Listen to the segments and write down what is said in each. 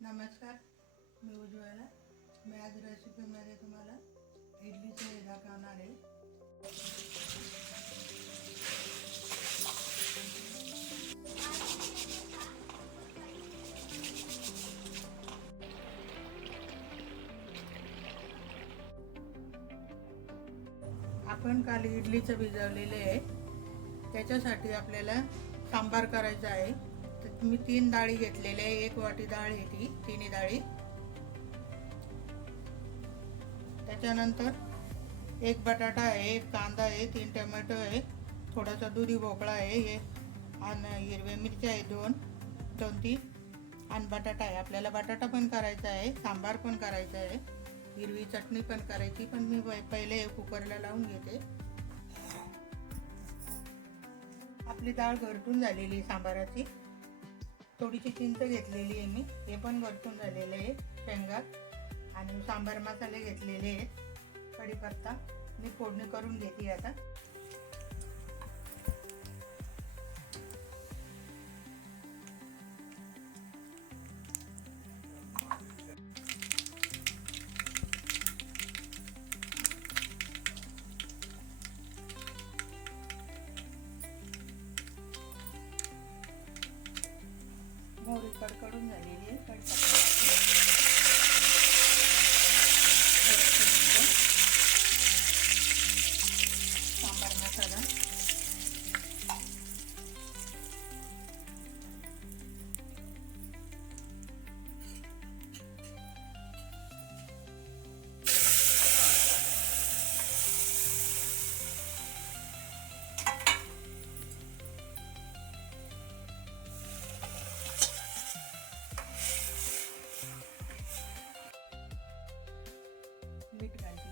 नमस्कार, मी उज्ज्वला. मी आज रेसिपीमध्ये तुम्हाला इडलीचं हे दाखवणार आहे. आपण काल इडलीचं भिजवलेले आहे. त्याच्यासाठी आपल्याला सांबार करायचा आहे. तर मी 3 डाळी घेतलेल्या आहे. 1 वाटी डाळ आहे ती, तिन्ही डाळी. त्याच्यानंतर 1 बटाटा आहे, 1 कांदा आहे, 3 टोमॅटो आहे, थोडासा दुधी भोपळा आहे, आणि हिरव्या मिरच्या आहे 2-3 आणि बटाटा आहे. आपल्याला बटाटा पण करायचा आहे, सांबार पण करायचा आहे, हिरवी चटणी पण करायची. पण मी पहिले कुकरला लावून घेते. आपली डाळ घरटून झालेली सांबाराची. थोडीशी चिंच घेतलेली आहे मी, हे पण घरटून झालेलं आहे. शेंगा आणि सांबार मसाले घेतलेले आहेत. कढीपत्ता मी फोडणी करून घेते आता. मोहरी कडकडून झालेली आहे. कढीपत्ता सांबार मसाला, मीठ घालते.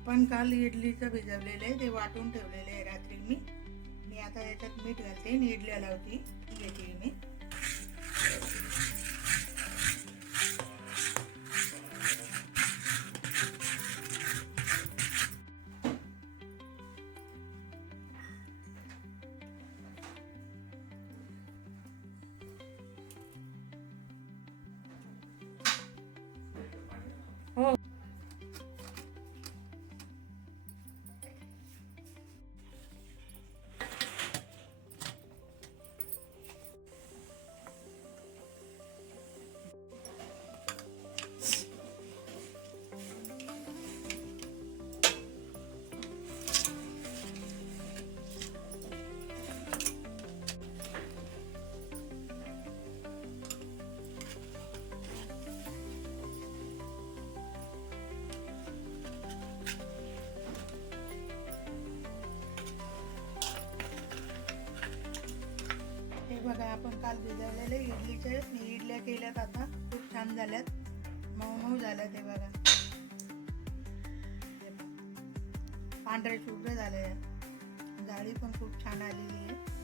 आपण काल इडलीचं भिजवलेलं आहे, ते वाटून ठेवलेले आहे रात्री मी आता याच्यात मीठ घालते आणि इडल्या लावते घेते मी. हो, बघा आपण काल भिजवलेले इडलीचे मी इडल्या केल्यात, आता खूप छान झाल्यात, मऊ मऊ झाल्या. ते बघा पांढरे शुभ्र झाले, जाळी पण खूप छान आलेली आहे.